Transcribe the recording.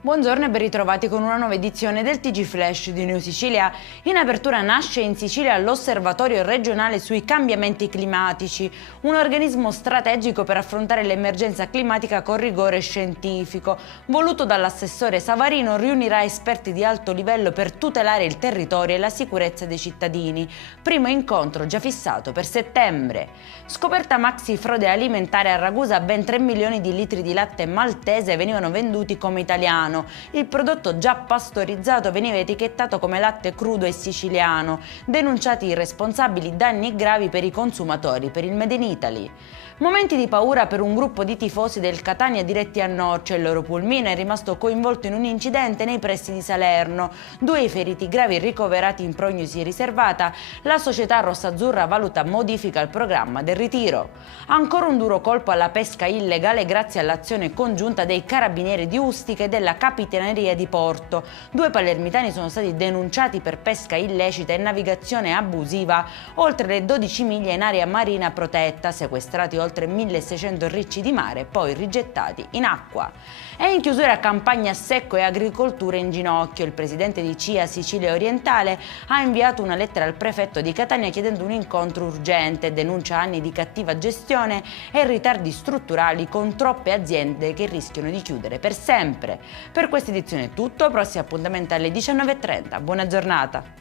Buongiorno e ben ritrovati con una nuova edizione del TG Flash di New Sicilia. In apertura nasce in Sicilia l'Osservatorio regionale sui cambiamenti climatici, un organismo strategico per affrontare l'emergenza climatica con rigore scientifico. Voluto dall'assessore Savarino, riunirà esperti di alto livello per tutelare il territorio e la sicurezza dei cittadini. Primo incontro già fissato per settembre. Scoperta maxi frode alimentare a Ragusa, ben 3 milioni di litri di latte maltese venivano venduti come italiano. Il prodotto già pastorizzato veniva etichettato come latte crudo e siciliano. Denunciati i responsabili, danni gravi per i consumatori per il Made in Italy. Momenti di paura per un gruppo di tifosi del Catania diretti a Norcia. Il loro pulmino è rimasto coinvolto in un incidente nei pressi di Salerno. 2 i feriti gravi ricoverati in prognosi riservata. La società rossazzurra valuta modifica al programma del ritiro. Ancora un duro colpo alla pesca illegale grazie all'azione congiunta dei carabinieri di Ustica e della Capitaneria di Porto. 2 palermitani sono stati denunciati per pesca illecita e navigazione abusiva oltre le 12 miglia in area marina protetta, sequestrati oltre 1600 ricci di mare, poi rigettati in acqua. È in chiusura campagna secco e agricoltura in ginocchio. Il presidente di CIA Sicilia Orientale ha inviato una lettera al prefetto di Catania chiedendo un incontro urgente, denuncia anni di cattiva gestione e ritardi strutturali con troppe aziende che rischiano di chiudere per sempre. Per questa edizione è tutto, prossimo appuntamento alle 19:30. Buona giornata!